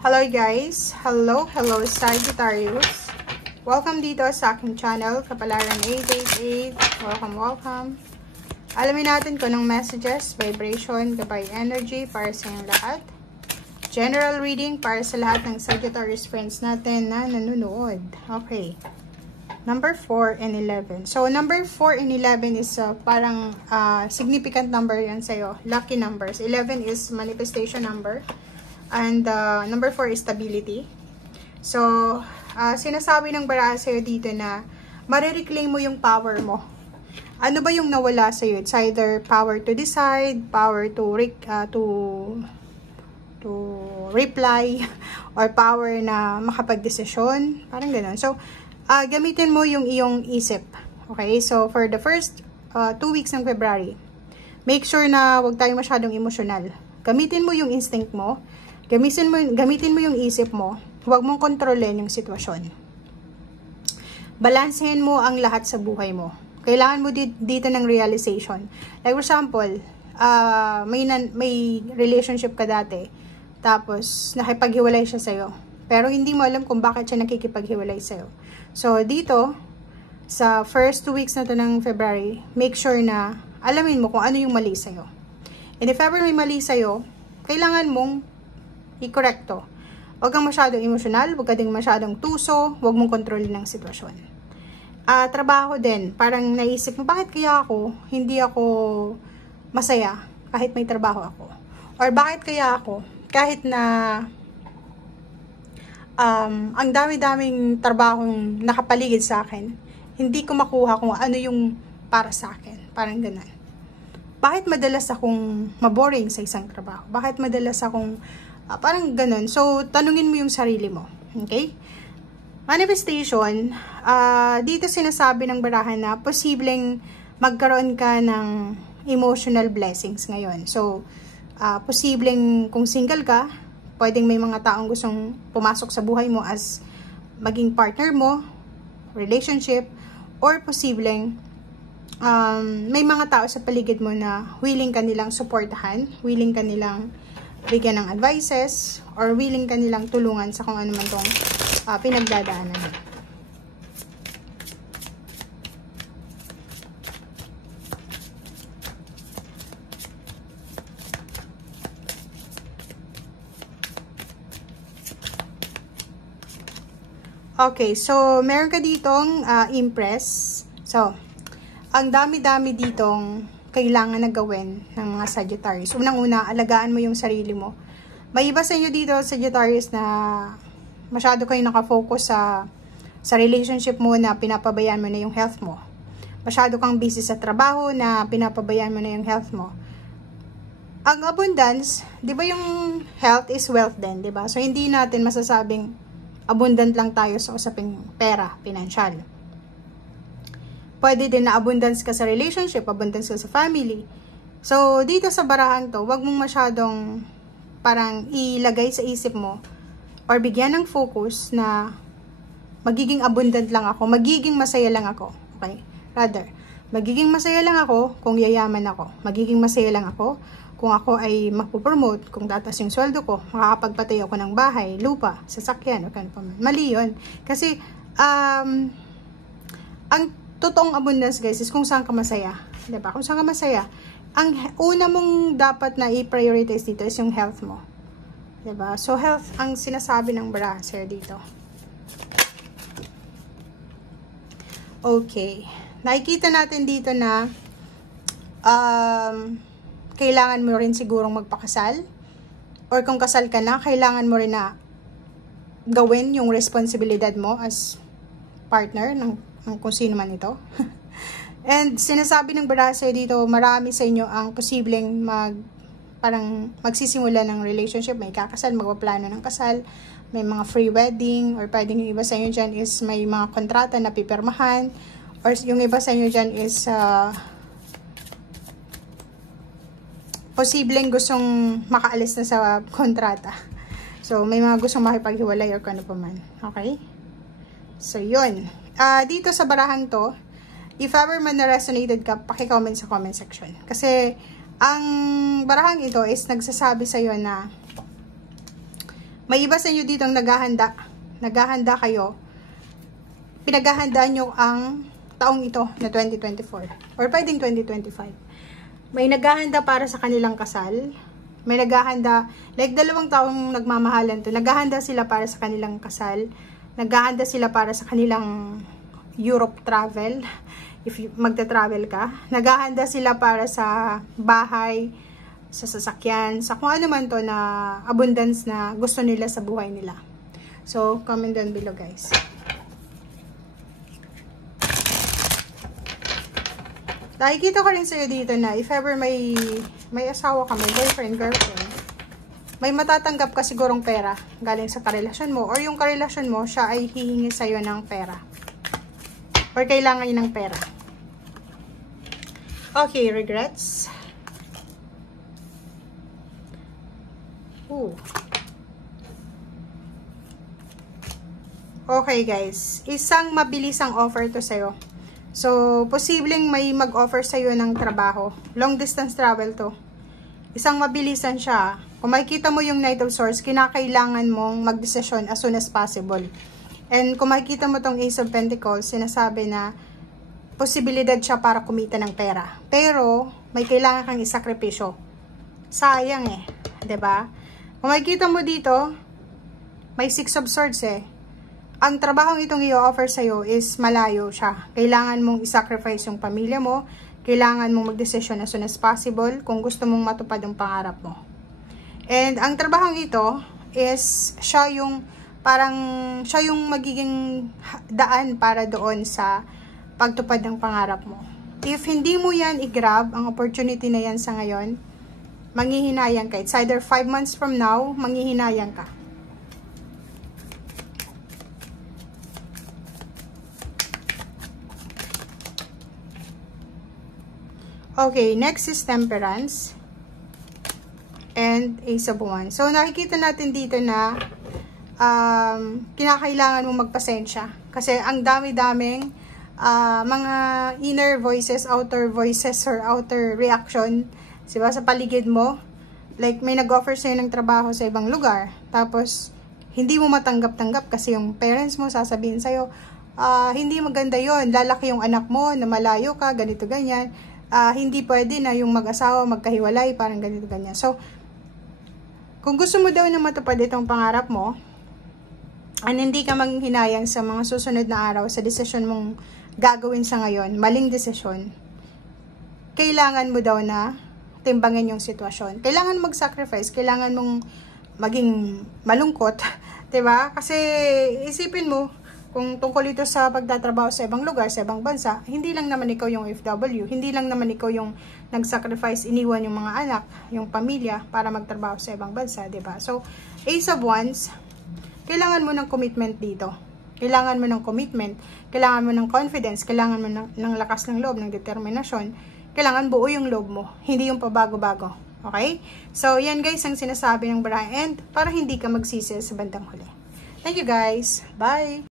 Hello guys! Hello Sagittarius! Welcome dito sa aking channel, Kapalaran 888. Welcome. Alamin natin kung anong messages, vibration, gabay energy para sa inyong lahat. General reading para sa lahat ng Sagittarius friends natin na nanonood. Okay. Number 4 and 11. So, number 4 and 11 is parang significant number yan sa'yo. Lucky numbers. 11 is manifestation number. And number 4 is stability. So, sinasabi ng baraha sa'yo dito na marireclaim mo yung power mo. Ano ba yung nawala sa'yo? It's either power to decide, power to reply, or power na makapag-desisyon. Parang ganun. So, gamitin mo yung iyong isip. Okay? So, for the first 2 weeks ng February, make sure na huwag tayo masyadong emosyonal. Gamitin mo yung instinct mo. Gamitin mo yung isip mo. Huwag mong kontrolin yung sitwasyon. Balansehin mo ang lahat sa buhay mo. Kailangan mo dito ng realization. Like for example, may relationship ka dati. Tapos, nakipaghiwalay siya sa'yo. Pero hindi mo alam kung bakit siya nakikipaghiwalay sa'yo. So, dito, sa first 2 weeks na to ng February, make sure na alamin mo kung ano yung mali sa'yo. And if ever may mali sa'yo, kailangan mong i-correct to. Huwag kang masyadong emosyonal, huwag ka ding masyadong tuso, huwag mong kontrolin ng sitwasyon. Trabaho din, parang naisip mo, bakit kaya ako, hindi ako masaya kahit may trabaho ako? Or bakit kaya ako, kahit na ang dami-daming trabahong nakapaligid sa akin, hindi ko makuha kung ano yung para sa akin. Parang ganun. Bakit madalas akong maboring sa isang trabaho? Bakit madalas akong parang ganun. So, tanungin mo yung sarili mo. Okay? Manifestation, dito sinasabi ng barahan na posibleng magkaroon ka ng emotional blessings ngayon. So, posibleng kung single ka, pwedeng may mga taong gustong pumasok sa buhay mo as maging partner mo, relationship, or posibleng may mga tao sa paligid mo na willing ka nilang supportahan, willing ka nilang bigyan ng advices, or willing ka nilang tulungan sa kung ano man tong pinagdadaanan mo. Okay, so meron ka ditong impress. So, ang dami-dami ditong kailangan na gawin ng mga Sagittarius. Unang-una, alagaan mo yung sarili mo. May iba sa inyo dito, Sagittarius, na masyado kayo nakafocus sa relationship mo na pinapabayaan mo na yung health mo. Masyado kang busy sa trabaho na pinapabayaan mo na yung health mo. Ang abundance, di ba yung health is wealth din, di ba? So, hindi natin masasabing abundant lang tayo sa usaping pera, financial. Pwede din na abundance ka sa relationship, abundance ka sa family. So, dito sa barahan to, wag mong masyadong parang ilagay sa isip mo or bigyan ng focus na magiging abundant lang ako, magiging masaya lang ako. Okay? Rather, magiging masaya lang ako kung yayaman ako. Magiging masaya lang ako kung ako ay mapupromote, kung tatas yung sweldo ko, makakapagpatay ako ng bahay, lupa, sasakyan, o kano pa man. Mali yun. Kasi, ang totoong abundance, guys, is kung saan ka masaya. Diba? Kung saan ka masaya. Ang una mong dapat na i-prioritize dito is yung health mo. Diba? So, health ang sinasabi ng brasser dito. Okay. Nakikita natin dito na kailangan mo rin sigurong magpakasal. Or kung kasal ka na, kailangan mo rin na gawin yung responsibilidad mo as partner ng kung sino man ito. And sinasabi ng brasser dito, marami sa inyo ang posibleng parang magsisimula ng relationship, may kakasal, magpaplano ng kasal, may mga free wedding, or pwedeng yung iba sa inyo dyan is may mga kontrata na pipirmahan, or yung iba sa inyo dyan is posibleng gustong makaalis na sa kontrata. So, may mga gustong makipaghiwalay or kano pa man. Okay? So, yun. Dito sa barahang to, if ever man na-resonated ka, paki-comment sa comment section. Kasi, ang barahang ito is nagsasabi sa'yo na May iba sa inyo dito ang naghahanda. Naghahanda kayo. Pinaghahandaan nyo ang taong ito na 2024. Or pwedeng 2025. May naghahanda para sa kanilang kasal. May naghahanda, like 2 taong nagmamahalan to. Naghahanda sila para sa kanilang kasal. Naghahanda sila para sa kanilang Europe travel. If magta-travel ka. Naghahanda sila para sa bahay, sa sasakyan, sa kung ano man to na abundance na gusto nila sa buhay nila. So, comment down below guys. Nakikita ko rin sa'yo dito na if ever may asawa ka, may boyfriend, girlfriend, may matatanggap ka sigurong pera galing sa karelasyon mo or yung karelasyon mo, siya ay hihingi sa'yo ng pera or kailangan niya ng pera. Okay, regrets. Ooh. Okay guys, isang mabilisang offer to sa'yo. So, posibleng may mag-offer sa'yo ng trabaho. Long distance travel to. Isang mabilisan siya. Kung makikita mo yung Knight of Swords, kinakailangan mong magdesisyon as soon as possible. And kung makikita mo tong Ace of Pentacles, sinasabi na posibilidad siya para kumita ng pera. Pero, may kailangan kang isakripisyo. Sayang eh. 'Di ba? Kung makikita mo dito, may 6 of Swords eh. Ang trabahong itong i-offer sa'yo is malayo siya. Kailangan mong i-sacrifice yung pamilya mo. Kailangan mong mag-desisyon as soon as possible kung gusto mong matupad ang pangarap mo. And ang trabahong ito is siya yung magiging daan para doon sa pagtupad ng pangarap mo. If hindi mo yan i-grab, ang opportunity na yan sa ngayon, manghihinayang ka. It's either 5 months from now, manghihinayang ka. Okay, next is Temperance and Ace of Wands. So, nakikita natin dito na kinakailangan mong magpasensya. Kasi ang dami-daming mga inner voices, outer voices, or outer reaction, diba, sa paligid mo. Like, may nag-offer sa'yo ng trabaho sa ibang lugar. Tapos, hindi mo matanggap-tanggap kasi yung parents mo sasabihin sa'yo, hindi maganda yon, lalaki yung anak mo, na malayo ka, ganito, ganyan. Hindi pwede na yung mag-asawa, magkahiwalay, parang ganito, ganyan. So, kung gusto mo daw na matupad itong pangarap mo, and hindi ka manghinayang sa mga susunod na araw, sa desisyon mong gagawin sa ngayon, maling desisyon, kailangan mo daw na timbangin yung sitwasyon. Kailangan mag-sacrifice, kailangan mong maging malungkot, diba? Kasi isipin mo, kung tungkol ito sa pagtatrabaho sa ibang lugar, sa ibang bansa, hindi lang naman ikaw yung OFW, hindi lang naman ikaw yung nag-sacrifice, iniwan yung mga anak, yung pamilya, para magtrabaho sa ibang bansa, diba? So, Ace of Wands, kailangan mo ng commitment dito. Kailangan mo ng commitment, kailangan mo ng confidence, kailangan mo ng lakas ng loob, ng determinasyon, kailangan buo yung loob mo, hindi yung pabago-bago. Okay? So, yan guys ang sinasabi ng Baraha, and para hindi ka magsisi sa bandang huli. Thank you guys. Bye!